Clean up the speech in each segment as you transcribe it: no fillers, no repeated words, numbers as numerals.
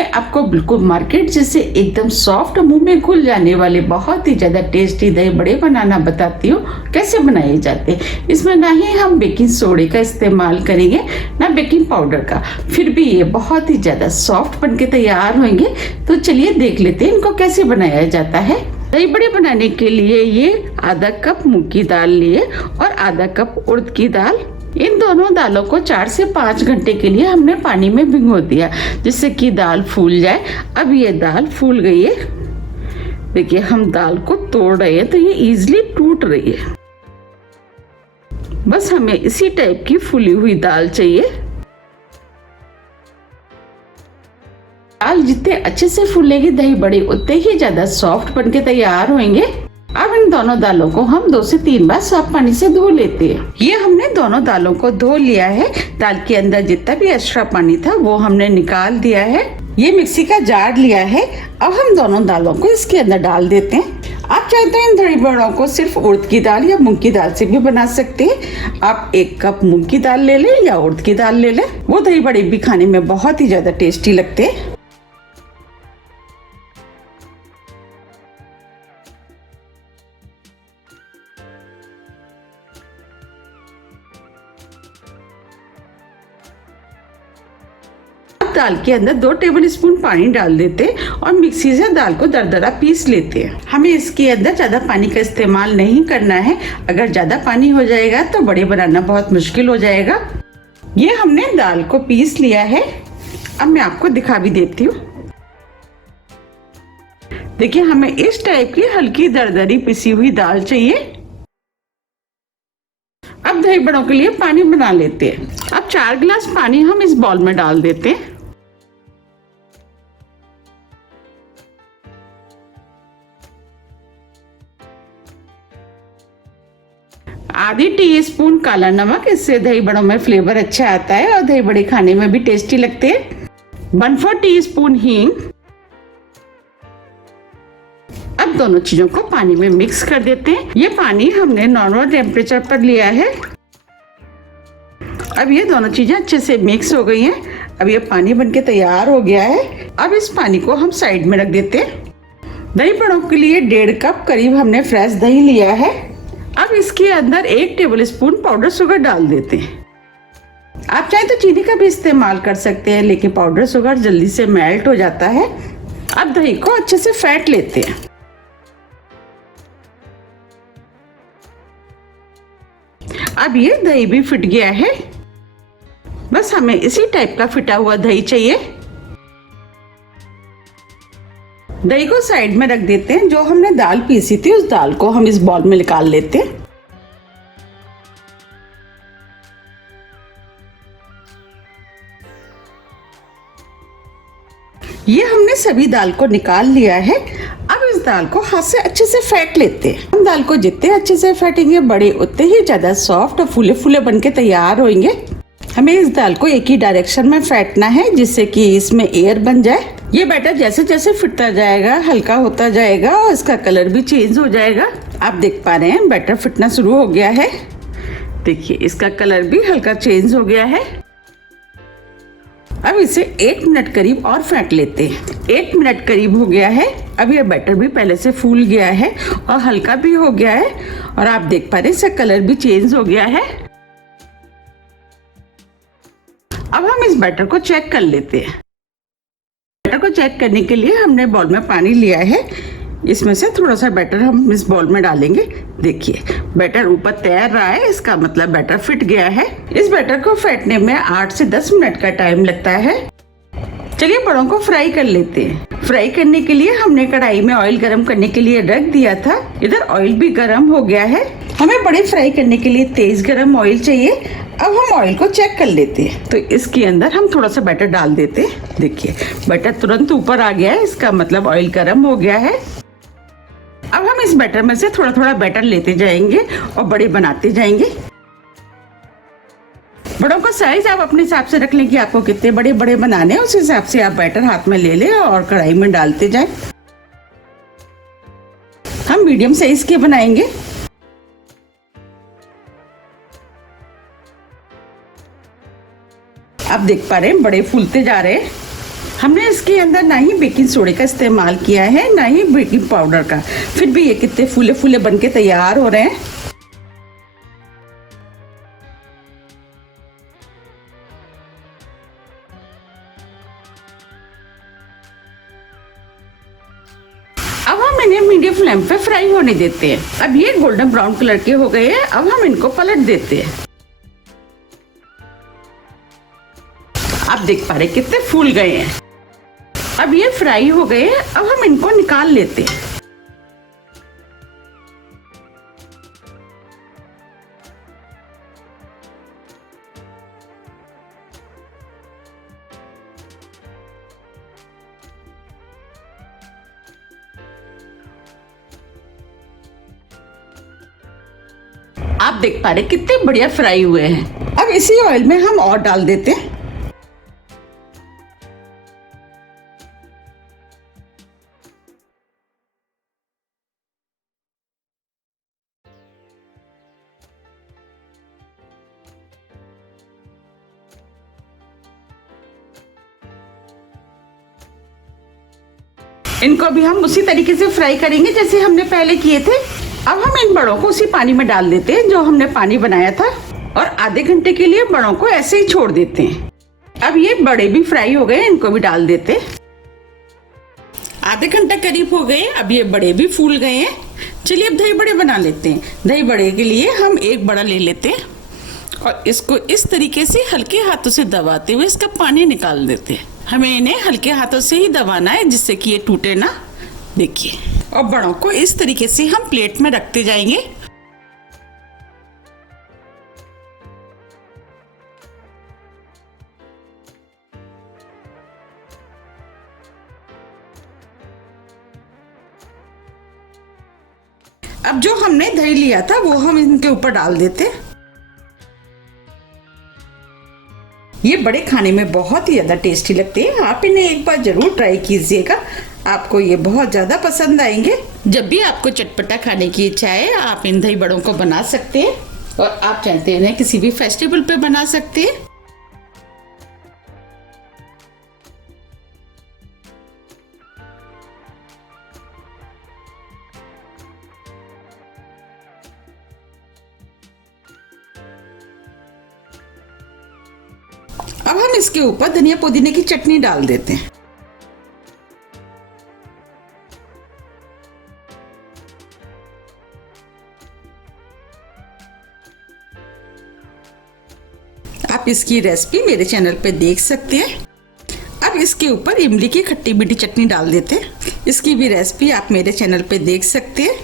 मैं आपको बिल्कुल मार्केट जैसे एकदम सॉफ्ट मुंह में घुल जाने वाले बहुत ही ज़्यादा टेस्टी दही बड़े बनाना बताती हूँ कैसे बनाए जाते हैं। इसमें ना ही हम बेकिंग सोडे का इस्तेमाल करेंगे ना बेकिंग पाउडर का, फिर भी ये बहुत ही ज़्यादा सॉफ्ट बनके तैयार होंगे। तो चलिए देख लेते हैं इनको कैसे बनाया जाता है। दही बड़े बनाने के लिए ये आधा कप मूंग की दाल लिए और आधा कप उड़द की दाल। इन दोनों दालों को 4 से 5 घंटे के लिए हमने पानी में भिगो दिया जिससे कि दाल फूल जाए। अब ये दाल फूल गई है। देखिए हम दाल को तोड़ रहे हैं तो ये इजीली टूट रही है। बस हमें इसी टाइप की फूली हुई दाल चाहिए। दाल जितने अच्छे से फूलेगी दही बड़े उतने ही ज्यादा सॉफ्ट बनके तैयार होंगे। अब इन दोनों दालों को हम 2 से 3 बार साफ पानी से धो लेते हैं। ये हमने दोनों दालों को धो लिया है। दाल के अंदर जितना भी एक्स्ट्रा पानी था वो हमने निकाल दिया है। ये मिक्सी का जार लिया है। अब हम दोनों दालों को इसके अंदर डाल देते हैं। आप चाहते हैं इन दही बड़ों को सिर्फ उड़द की दाल या मूंग की दाल से भी बना सकते हैं। आप 1 कप मूंग की दाल ले लें या उड़द की दाल ले लें। वो दही बड़े भी खाने में बहुत ही ज्यादा टेस्टी लगते हैं। दाल के अंदर 2 टेबल स्पून पानी डाल देते हैं और मिक्सी से दाल को दरदरा पीस लेते हैं। हमें इसके अंदर ज्यादा पानी का इस्तेमाल नहीं करना है। अगर ज्यादा पानी हो जाएगा तो बड़े बनाना बहुत मुश्किल हो जाएगा। ये हमने दाल को पीस लिया है। अब मैं आपको दिखा भी देती हूँ। देखिए हमें इस टाइप की हल्की दरदरी पिसी हुई दाल चाहिए। अब दही बड़ों के लिए पानी बना लेते हैं। अब 4 गिलास पानी हम इस बाउल में डाल देते हैं। आधी टीस्पून काला नमक, इससे दही बड़ों में फ्लेवर अच्छा आता है और दही बड़े खाने में भी टेस्टी लगते हैं। 1/4 टीस्पून हींग। अब दोनों चीजों को पानी में मिक्स कर देते हैं। ये पानी हमने नॉर्मल टेम्परेचर पर लिया है। अब ये दोनों चीजें अच्छे से मिक्स हो गई हैं। अब ये पानी बनके तैयार हो गया है। अब इस पानी को हम साइड में रख देते हैं। दही बड़ों के लिए 1.5 कप करीब हमने फ्रेश दही लिया है। अब इसके अंदर 1 टेबल स्पून पाउडर शुगर डाल देते हैं। आप चाहे तो चीनी का भी इस्तेमाल कर सकते हैं, लेकिन पाउडर शुगर जल्दी से मेल्ट हो जाता है। अब दही को अच्छे से फेंट लेते हैं। अब ये दही भी फिट गया है। बस हमें इसी टाइप का फिटा हुआ दही चाहिए। दही को साइड में रख देते हैं। जो हमने दाल पीसी थी उस दाल को हम इस बाउल में निकाल लेते हैं। ये हमने सभी दाल को निकाल लिया है। अब इस दाल को हाथ से अच्छे से फेंट लेते हैं। हम दाल को जितने अच्छे से फेंटेंगे बड़े उतने ही ज्यादा सॉफ्ट और फूले फूले बनके तैयार होंगे। हमें इस दाल को एक ही डायरेक्शन में फेंटना है जिससे कि इसमें एयर बन जाए। ये बैटर जैसे जैसे फिटता जाएगा हल्का होता जाएगा और इसका कलर भी चेंज हो जाएगा। आप देख पा रहे हैं बैटर फिटना शुरू हो गया है। देखिए इसका कलर भी हल्का चेंज हो गया है। अब इसे 1 मिनट करीब और फेंट लेते हैं। 1 मिनट करीब हो गया है। अब ये बैटर भी पहले से फूल गया है और हल्का भी हो गया है और आप देख पा रहे हैं इसका कलर भी चेंज हो गया है। अब हम इस बैटर को चेक कर लेते हैं। बैटर को चेक करने के लिए हमने बाउल में पानी लिया है। इसमें से थोड़ा सा बैटर हम इस बाउल में डालेंगे। देखिए बैटर ऊपर तैर रहा है, इसका मतलब बैटर फिट गया है। इस बैटर को फेंटने में 8 से 10 मिनट का टाइम लगता है। चलिए बड़ों को फ्राई कर लेते हैं। फ्राई करने के लिए हमने कढ़ाई में ऑयल गरम करने के लिए रख दिया था। इधर ऑयल भी गरम हो गया है। हमें बड़े फ्राई करने के लिए तेज गरम ऑयल चाहिए। अब हम ऑयल को चेक कर लेते हैं। तो इसके अंदर हम थोड़ा सा बैटर डाल देते हैं। देखिए बैटर तुरंत ऊपर आ गया है, इसका मतलब ऑयल गरम हो गया है। अब हम इस बैटर में से थोड़ा थोड़ा बैटर लेते जाएंगे और बड़े बनाते जाएंगे। बड़ों का साइज आप अपने हिसाब से रख लें कि आपको कितने बड़े बड़े बनाने हैं। उस हिसाब से आप बैटर हाथ में ले लें और कढ़ाई में डालते जाएं। हम मीडियम साइज के बनाएंगे। आप देख पा रहे हैं बड़े फूलते जा रहे हैं। हमने इसके अंदर ना ही बेकिंग सोडे का इस्तेमाल किया है ना ही बेकिंग पाउडर का, फिर भी ये कितने फूले फूले बनके तैयार हो रहे हैं। अब हम इन्हें मीडियम फ्लेम पे फ्राई होने देते हैं। अब ये गोल्डन ब्राउन कलर के हो गए हैं। अब हम इनको पलट देते हैं। आप देख पा रहे कितने फूल गए हैं। अब ये फ्राई हो गए हैं। अब हम इनको निकाल लेते हैं। आप देख पा रहे कितने बढ़िया फ्राई हुए हैं। अब इसी ऑयल में हम और डाल देते हैं। इनको भी हम उसी तरीके से फ्राई करेंगे जैसे हमने पहले किए थे। अब हम इन बड़ों को उसी पानी में डाल देते हैं जो हमने पानी बनाया था और आधे घंटे के लिए बड़ों को ऐसे ही छोड़ देते हैं। अब ये बड़े भी फ्राई हो गए, इनको भी डाल देते हैं। आधे घंटा करीब हो गए। अब ये बड़े भी फूल गए हैं। चलिए अब दही बड़े बना लेते हैं। दही बड़े के लिए हम एक बड़ा ले लेते हैं और इसको इस तरीके से हल्के हाथों से दबाते हुए इसका पानी निकाल देते हैं। हमें इन्हें हल्के हाथों से ही दबाना है जिससे कि ये टूटे ना। देखिए, और बड़ों को इस तरीके से हम प्लेट में रखते जाएंगे। अब जो हमने दही लिया था वो हम इनके ऊपर डाल देते हैं। ये बड़े खाने में बहुत ही ज़्यादा टेस्टी लगते हैं। आप इन्हें एक बार ज़रूर ट्राई कीजिएगा, आपको ये बहुत ज़्यादा पसंद आएंगे। जब भी आपको चटपटा खाने की इच्छा है आप इन दही बड़ों को बना सकते हैं और आप चाहते हैं किसी भी फेस्टिवल पे बना सकते हैं। अब हम इसके ऊपर धनिया पुदीने की चटनी डाल देते हैं। आप इसकी रेसिपी मेरे चैनल पे देख सकते हैं। अब इसके ऊपर इमली की खट्टी मीठी चटनी डाल देते हैं। इसकी भी रेसिपी आप मेरे चैनल पे देख सकते हैं।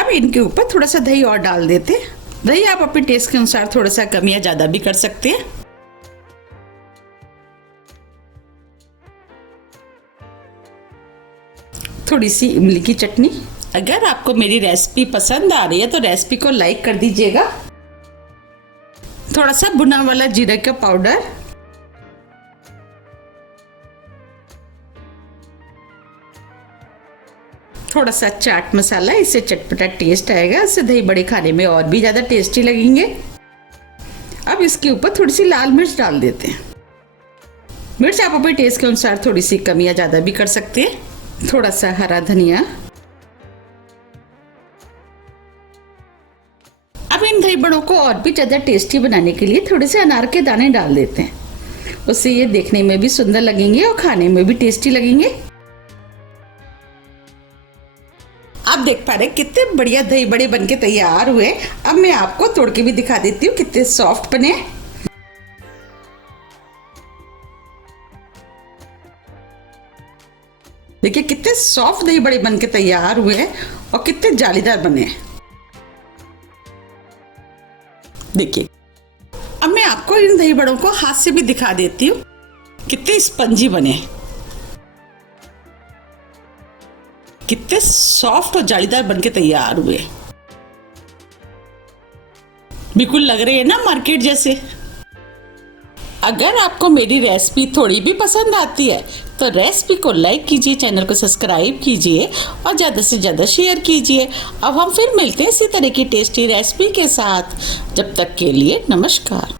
अब इनके ऊपर थोड़ा सा दही और डाल देते हैं। दही आप अपने टेस्ट के अनुसार थोड़ा सा कम या ज़्यादा भी कर सकते हैं। थोड़ी सी इमली की चटनी। अगर आपको मेरी रेसिपी पसंद आ रही है तो रेसिपी को लाइक कर दीजिएगा। थोड़ा सा भुना वाला जीरा का पाउडर, थोड़ा सा चाट मसाला, इससे चटपटा टेस्ट आएगा। इससे दही बड़े खाने में और भी ज़्यादा टेस्टी लगेंगे। अब इसके ऊपर थोड़ी सी लाल मिर्च डाल देते हैं। मिर्च आप अपने टेस्ट के अनुसार थोड़ी सी कम या ज़्यादा भी कर सकते हैं। थोड़ा सा हरा धनिया। अब इन दही बड़ों को और भी ज़्यादा टेस्टी बनाने के लिए थोड़े से अनार के दाने डाल देते हैं। उससे ये देखने में भी सुंदर लगेंगे और खाने में भी टेस्टी लगेंगे। आप देख पा रहे हैं कितने बढ़िया दही बड़े बनके तैयार हुए। अब मैं आपको तोड़ के भी दिखा देती हूँ कितने सॉफ्ट बने। देखिए कितने सॉफ्ट दही बड़े बनके तैयार हुए हैं और कितने जालीदार बने हैं। देखिए, अब मैं आपको इन दही बड़ों को हाथ से भी दिखा देती हूँ कितने स्पंजी बने, कितने सॉफ्ट और जालीदार बनके तैयार हुए। बिल्कुल लग रहे हैं ना मार्केट जैसे। अगर आपको मेरी रेसिपी थोड़ी भी पसंद आती है तो रेसिपी को लाइक कीजिए, चैनल को सब्सक्राइब कीजिए और ज़्यादा से ज़्यादा शेयर कीजिए। अब हम फिर मिलते हैं इसी तरह की टेस्टी रेसिपी के साथ। जब तक के लिए नमस्कार।